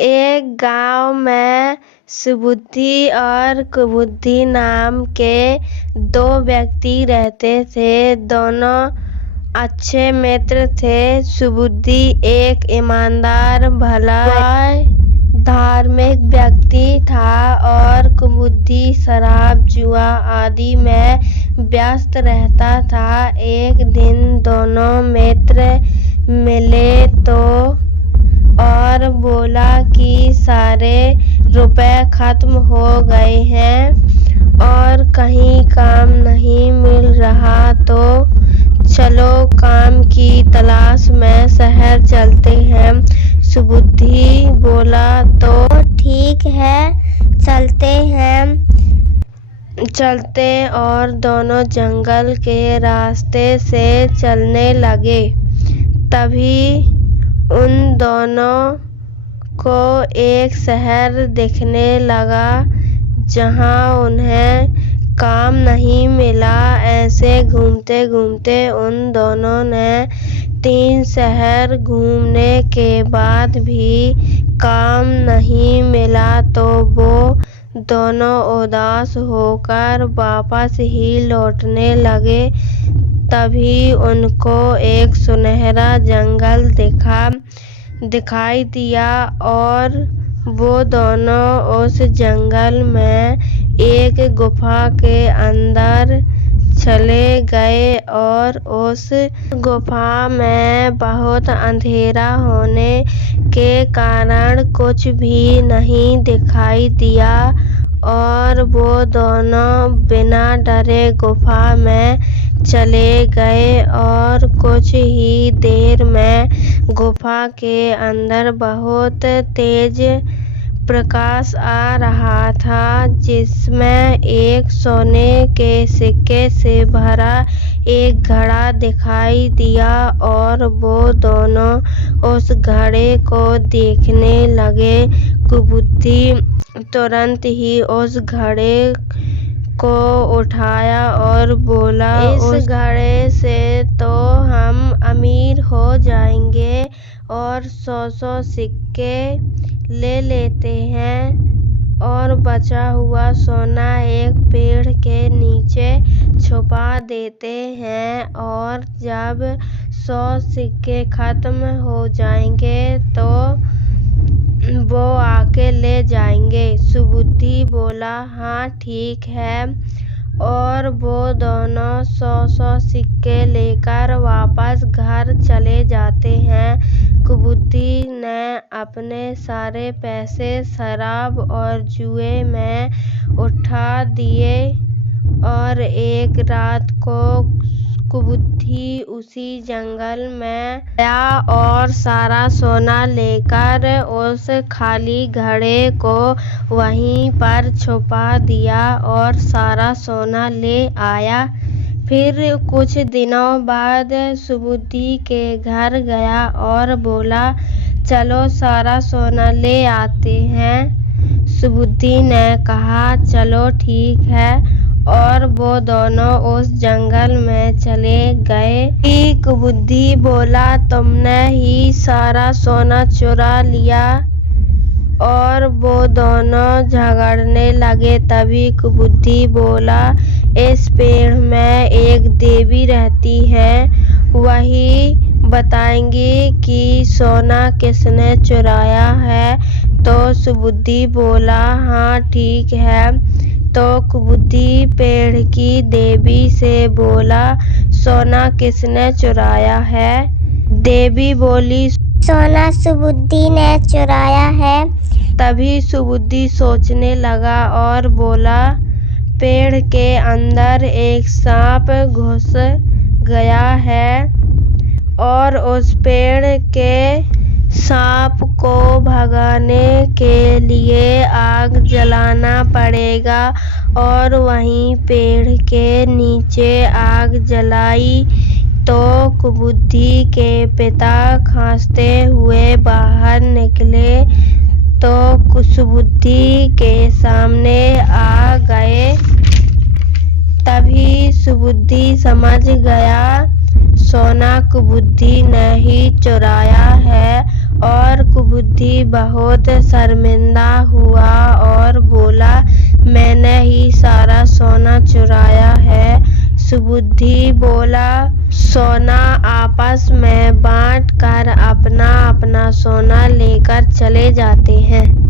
एक गांव में सुबुद्धि और कुबुद्धि नाम के दो व्यक्ति रहते थे। दोनों अच्छे मित्र थे। सुबुद्धि एक ईमानदार, भला, धार्मिक व्यक्ति था और कुबुद्धि शराब, जुआ आदि में व्यस्त रहता था। एक दिन दोनों मित्र मिले तो और बोला कि सारे रुपए खत्म हो गए हैं और कहीं काम नहीं मिल रहा, तो चलो काम की तलाश में शहर चलते हैं। सुबुद्धि बोला तो ठीक है, चलते और दोनों जंगल के रास्ते से चलने लगे। तभी उन दोनों को एक शहर दिखने लगा जहां उन्हें काम नहीं मिला। ऐसे घूमते घूमते उन दोनों ने 3 शहर घूमने के बाद भी काम नहीं मिला तो वो दोनों उदास होकर वापस ही लौटने लगे। तभी उनको एक सुनहरा जंगल दिखाई दिया और वो दोनों उस जंगल में एक गुफा के अंदर चले गए और उस गुफा में बहुत अंधेरा होने के कारण कुछ भी नहीं दिखाई दिया और वो दोनों बिना डरे गुफा में चले गए और कुछ ही देर में गुफा के अंदर बहुत तेज प्रकाश आ रहा था, जिसमें एक सोने के सिक्के से भरा एक घड़ा दिखाई दिया और वो दोनों उस घड़े को देखने लगे। कुबुद्धि तुरंत ही उस घड़े को उठाया और बोला, इस घड़े से तो हम अमीर हो जाएंगे और 100 सिक्के ले लेते हैं और बचा हुआ सोना एक पेड़ के नीचे छुपा देते हैं और जब 100 सिक्के खत्म हो जाएंगे तो वो आके ले जाएंगे। सुबुद्धि बोला, हाँ ठीक है, और वो दोनों 100 सिक्के लेकर वापस घर चले जाते हैं। कुबुद्धि ने अपने सारे पैसे शराब और जुए में उठा दिए और एक रात को कुबुद्धि उसी जंगल में गया और सारा सोना लेकर उस खाली घड़े को वहीं पर छुपा दिया और सारा सोना ले आया। फिर कुछ दिनों बाद सुबुद्धि के घर गया और बोला, चलो सारा सोना ले आते हैं। सुबुद्धि ने कहा, चलो ठीक है, और वो दोनों उस जंगल में चले गए। कुबुद्धि बोला, तुमने ही सारा सोना चुरा लिया, और वो दोनों झगड़ने लगे। तभी कुबुद्धि बोला, इस पेड़ में एक देवी रहती है, वही बताएंगी कि सोना किसने चुराया है। तो सुबुद्धि बोला, हाँ ठीक है। तो कुबुद्धि पेड़ की देवी से बोला, सोना किसने चुराया है? देवी बोली, सोना सुबुद्धि ने चुराया है। तभी सुबुद्धि सोचने लगा और बोला, पेड़ के अंदर एक सांप घुस गया है और उस पेड़ के सांप को भगाने के लिए आग जलाना पड़ेगा। और वहीं पेड़ के नीचे आग जलाई तो कुबुद्धि के पिता खांसते हुए बाहर निकले तो सुबुद्धि के सामने आ गए। तभी सुबुद्धि समझ गया सोना कुबुद्धि ने ही चुराया है और कुबुद्धि बहुत शर्मिंदा हुआ और बोला, मैंने ही सारा सोना चुराया है। सुबुद्धि बोला, सोना आपस में बांट कर अपना अपना सोना लेकर चले जाते हैं।